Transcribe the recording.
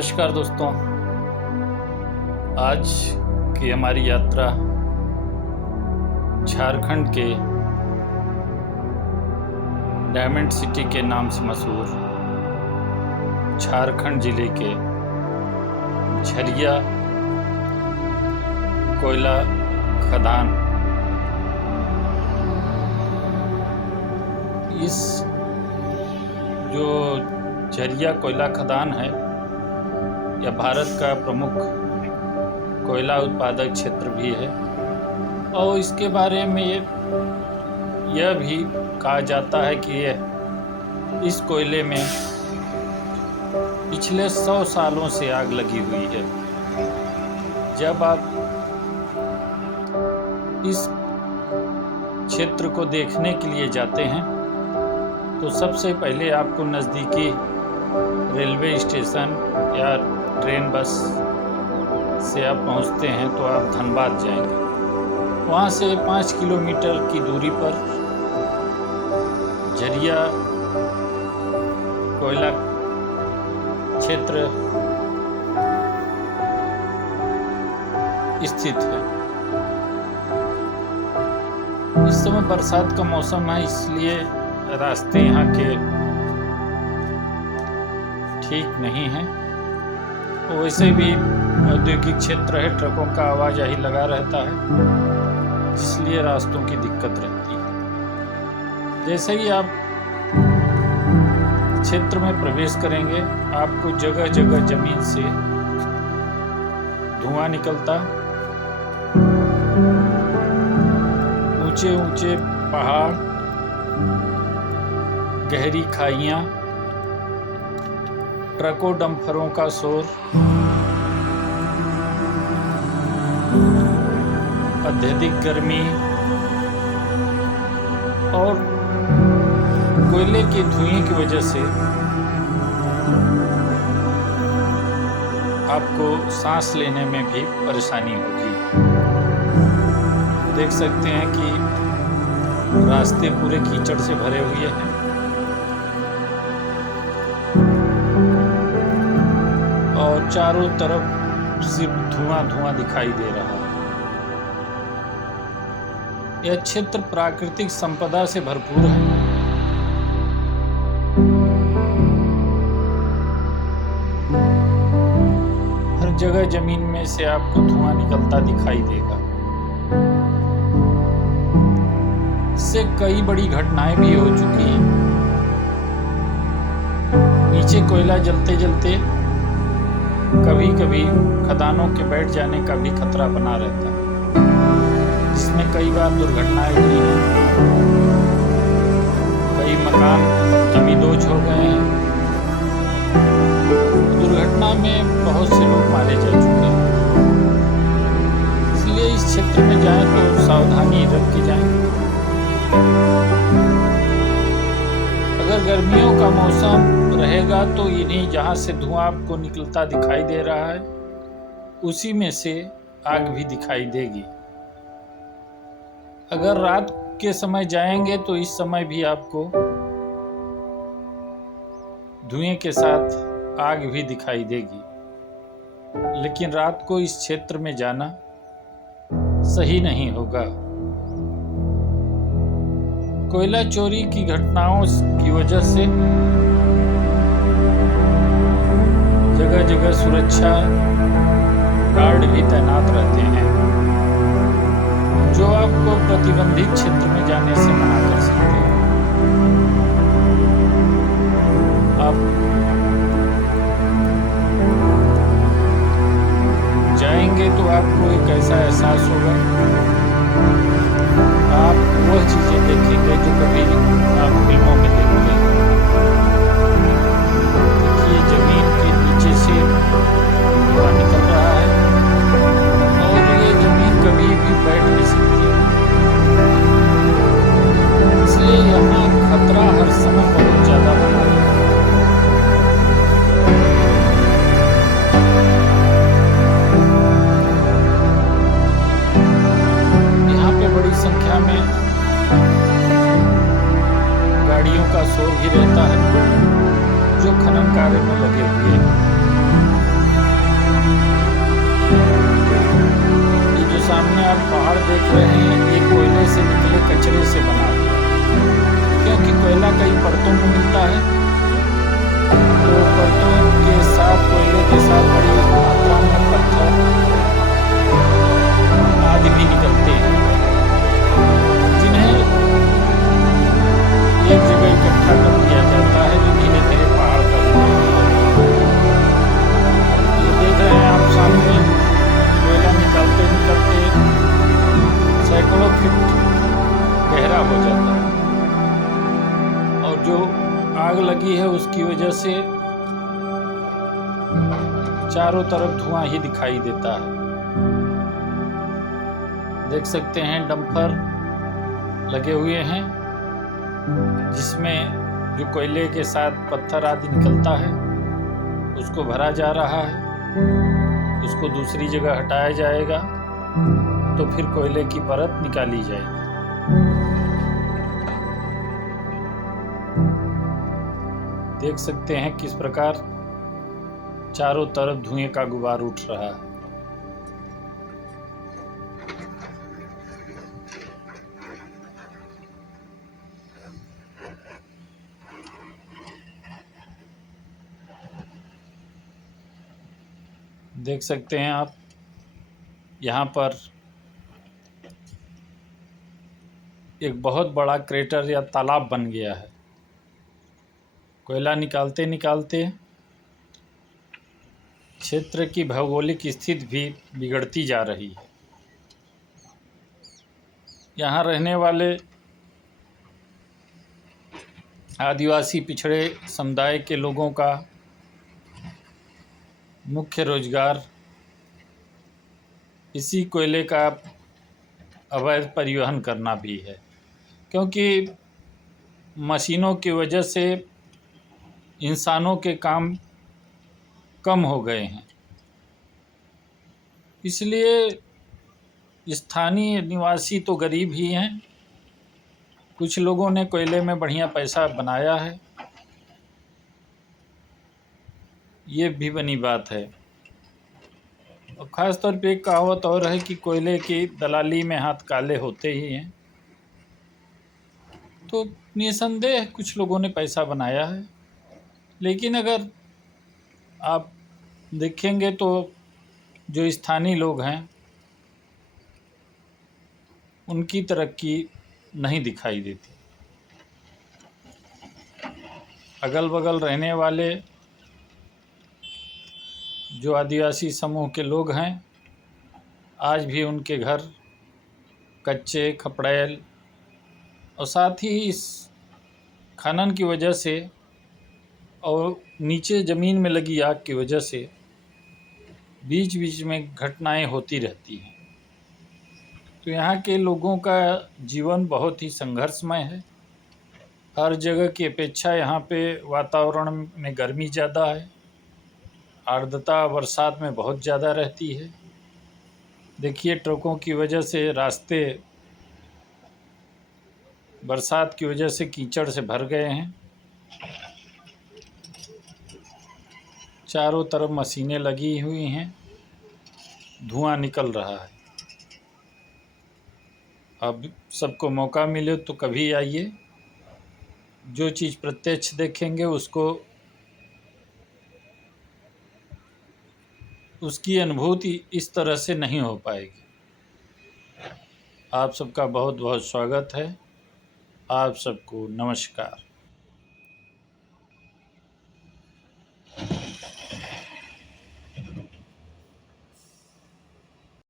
नमस्कार दोस्तों। आज की हमारी यात्रा झारखंड के डायमंड सिटी के नाम से मशहूर झारखंड जिले के झरिया कोयला खदान। इस जो झरिया कोयला खदान है यह भारत का प्रमुख कोयला उत्पादक क्षेत्र भी है और इसके बारे में यह भी कहा जाता है कि इस कोयले में पिछले 100 सालों से आग लगी हुई है। जब आप इस क्षेत्र को देखने के लिए जाते हैं तो सबसे पहले आपको नज़दीकी रेलवे स्टेशन या ट्रेन बस से आप पहुंचते हैं तो आप धनबाद जाएंगे। वहां से 5 किलोमीटर की दूरी पर झरिया कोयला क्षेत्र स्थित है। इस समय बरसात का मौसम है, इसलिए रास्ते यहाँ के ठीक नहीं है। वैसे भी औद्योगिक क्षेत्र है, ट्रकों का आवाजाही लगा रहता है, इसलिए रास्तों की दिक्कत रहती है। जैसे ही आप क्षेत्र में प्रवेश करेंगे आपको जगह जगह जमीन से धुआं निकलता, ऊंचे ऊंचे पहाड़, गहरी खाइयां, ट्रकों डंफरों का शोर, अत्यधिक गर्मी और कोयले के धुएं की वजह से आपको सांस लेने में भी परेशानी होगी। देख सकते हैं कि रास्ते पूरे कीचड़ से भरे हुए हैं और चारों तरफ सिर्फ धुआं धुआं दिखाई दे रहा है। यह क्षेत्र प्राकृतिक संपदा से भरपूर है। हर जगह जमीन में से आपको धुआं निकलता दिखाई देगा। इससे कई बड़ी घटनाएं भी हो चुकी हैं। नीचे कोयला जलते जलते कभी कभी खदानों के बैठ जाने का भी खतरा बना रहता है, जिसमें कई बार दुर्घटनाएं हुई हैं। कई मकान जमींदोज हो गए हैं। दुर्घटना में बहुत से लोग मारे जा चुके हैं। इसलिए इस क्षेत्र में जाएं तो सावधानी रख के जाएं। अगर गर्मियों का मौसम रहेगा तो इन्हीं जहां से धुआं आपको निकलता दिखाई दे रहा है उसी में से आग भी दिखाई देगी। अगर रात के समय जाएंगे तो इस समय भी आपको धुएं के साथ आग भी दिखाई देगी। लेकिन रात को इस क्षेत्र में जाना सही नहीं होगा। कोयला चोरी की घटनाओं की वजह से जगह जगह सुरक्षा गार्ड भी तैनात रहते हैं, जो आपको प्रतिबंधित क्षेत्र में जाने से मना कर सकते हैं। आप जाएंगे तो आपको एक ऐसा एहसास होगा, आप वह चीजें देखेंगे जो कभी आप फिल्मों में देखते हैं। देखिए जमीन के नीचे से धुआं निकल रहा है और ये जमीन कभी भी बैठ नहीं सकती, इसलिए यहाँ खतरा हर समय बहुत ज्यादा बना रहता है। यहाँ पे बड़ी संख्या में गाड़ियों का शोर भी रहता है जो खनन कार्य में लगे हुए हैं। कोयले के साथ बड़ी मात्रा में पत्थर आदि भी निकलते हैं, जिन्हें एक जगह इकट्ठा कर दिया जाता है, जो धीरे धीरे पहाड़ का रूप लेता है। ये देख रहे हैं आप सामने, कोयला निकलते निकलते सैकड़ों फीट गहरा हो जाता है, और जो आग लगी है उसकी वजह से चारों तरफ धुआं ही दिखाई देता है। देख सकते हैं डंपर लगे हुए हैं, जिसमें जो कोयले के साथ पत्थर आदि निकलता है उसको भरा जा रहा है। उसको दूसरी जगह हटाया जाएगा तो फिर कोयले की परत निकाली जाएगी। देख सकते हैं किस प्रकार चारों तरफ धुएं का गुबार उठ रहा है। देख सकते हैं आप, यहाँ पर एक बहुत बड़ा क्रेटर या तालाब बन गया है। कोयला निकालते निकालते क्षेत्र की भौगोलिक स्थिति भी बिगड़ती जा रही है। यहाँ रहने वाले आदिवासी पिछड़े समुदाय के लोगों का मुख्य रोजगार इसी कोयले का अवैध परिवहन करना भी है, क्योंकि मशीनों की वजह से इंसानों के काम कम हो गए हैं। इसलिए स्थानीय निवासी तो गरीब ही हैं, कुछ लोगों ने कोयले में बढ़िया पैसा बनाया है, ये भी बनी बात है। और ख़ास तौर पे एक कहावत और है कि कोयले की दलाली में हाथ काले होते ही हैं। तो निसंदेह कुछ लोगों ने पैसा बनाया है, लेकिन अगर आप देखेंगे तो जो स्थानीय लोग हैं उनकी तरक्की नहीं दिखाई देती। अगल बगल रहने वाले जो आदिवासी समूह के लोग हैं, आज भी उनके घर कच्चे खपड़ैल, और साथ ही इस खनन की वजह से और नीचे ज़मीन में लगी आग की वजह से बीच बीच में घटनाएं होती रहती हैं। तो यहाँ के लोगों का जीवन बहुत ही संघर्षमय है। हर जगह की अपेक्षा यहाँ पे वातावरण में गर्मी ज़्यादा है, आर्द्रता बरसात में बहुत ज़्यादा रहती है। देखिए ट्रकों की वजह से रास्ते बरसात की वजह से कीचड़ से भर गए हैं। चारों तरफ मशीनें लगी हुई हैं, धुआं निकल रहा है। अब सबको मौका मिले तो कभी आइए, जो चीज़ प्रत्यक्ष देखेंगे उसकी अनुभूति इस तरह से नहीं हो पाएगी। आप सबका बहुत बहुत स्वागत है। आप सबको नमस्कार।